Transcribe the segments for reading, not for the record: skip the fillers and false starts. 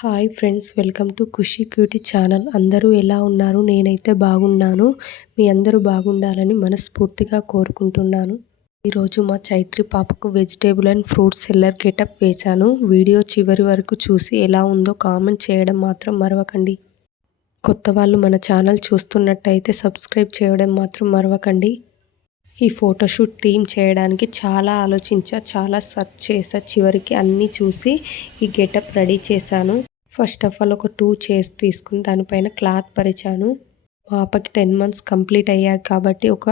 Hi friends, welcome to Khushi cutie channel. అందరూ ఎలా ఉన్నారు? నేనైతే బాగున్నాను. మీ అందరూ బాగుండాలని మనస్ఫూర్తిగా కోరుకుంటున్నాను. ఈరోజు మా చైత్రి పాపకు vegetable and fruit seller getup వేశాను. వీడియో చివరి వరకు చూసి ఎలా ఉందో కామెంట్ చేయడం మాత్రం మరవకండి. కొత్త వాళ్ళు మన ఛానల్ చూస్తున్నట్టయితే సబ్స్క్రైబ్ చేయడం మాత్రం మరవకండి. ఈ ఫోటోషూట్ థీమ్ చేయడానికి చాలా సెర్చ్ చేసా. చివరికి అన్నీ చూసి ఈ గెటప్ రెడీ చేశాను. ఫస్ట్ ఆఫ్ ఆల్ ఒక 2 చైర్స్ తీసుకుని దానిపైన క్లాత్ పరిచాను. పాపకి 10 months కంప్లీట్ అయ్యాయి కాబట్టి ఒక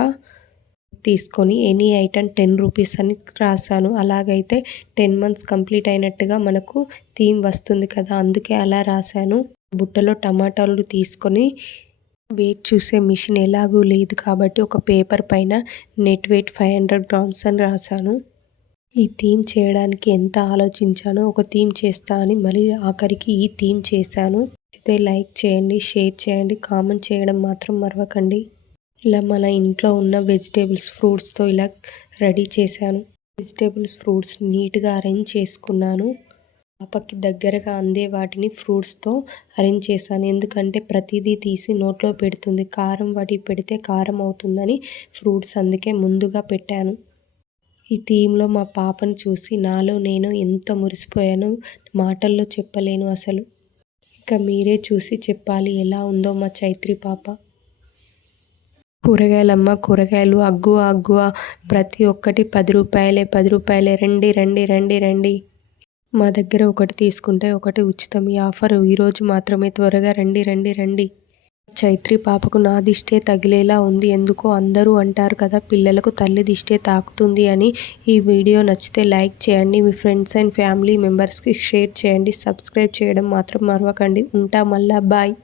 తీసుకొని ఎనీ ఐటమ్ 10 రూపీస్ అని రాశాను. అలాగైతే 10 months కంప్లీట్ అయినట్టుగా మనకు థీమ్ వస్తుంది కదా, అందుకే అలా రాశాను. బుట్టలో టమాటాలు తీసుకొని వెయిట్ చూసే మిషన్ ఎలాగూ లేదు కాబట్టి ఒక పేపర్ పైన నెట్ వెయిట్ 500 grams అని రాశాను. ఈ థీమ్ చేయడానికి ఎంత ఆలోచించానో, ఒక థీమ్ చేస్తా అని మళ్ళీ ఆఖరికి ఈ థీమ్ చేశాను. అయితే లైక్ చేయండి, షేర్ చేయండి, కామెంట్ చేయడం మాత్రం మరవకండి. ఇలా మన ఇంట్లో ఉన్న వెజిటేబుల్స్, ఫ్రూట్స్తో ఇలా రెడీ చేశాను. వెజిటేబుల్స్, ఫ్రూట్స్ నీట్గా అరేంజ్ చేసుకున్నాను. పాపకి దగ్గరగా అందే వాటిని ఫ్రూట్స్తో అరేంజ్ చేశాను. ఎందుకంటే ప్రతిదీ తీసి నోట్లో పెడుతుంది. కారం వాటి పెడితే కారం అవుతుందని ఫ్రూట్స్ అందుకే ముందుగా పెట్టాను. ఈ థీమ్లో మా పాపను చూసి నాలో నేను ఎంత మురిసిపోయానో మాటల్లో చెప్పలేను అసలు. ఇక మీరే చూసి చెప్పాలి ఎలా ఉందో మా చైత్రి పాప. కూరగాయలమ్మ, కూరగాయలు అగ్గువ ప్రతి ఒక్కటి 10 రూపాయలే, 10 రూపాయలే, రండి రండి రండి రండి. మా దగ్గర ఒకటి తీసుకుంటే ఒకటి ఉచితం. ఈ ఆఫర్ ఈరోజు మాత్రమే, త్వరగా రండి రండి రండి. చైత్రి పాపకు నా దిష్టే తగిలేలా ఉంది. ఎందుకో అందరూ అంటారు కదా, పిల్లలకు తల్లి దిష్టే తాకుతుంది అని. ఈ వీడియో నచ్చితే లైక్ చేయండి, మీ ఫ్రెండ్స్ అండ్ ఫ్యామిలీ మెంబర్స్కి షేర్ చేయండి, సబ్స్క్రైబ్ చేయడం మాత్రం మరవకండి. ఉంటా మళ్ళా, బాయ్.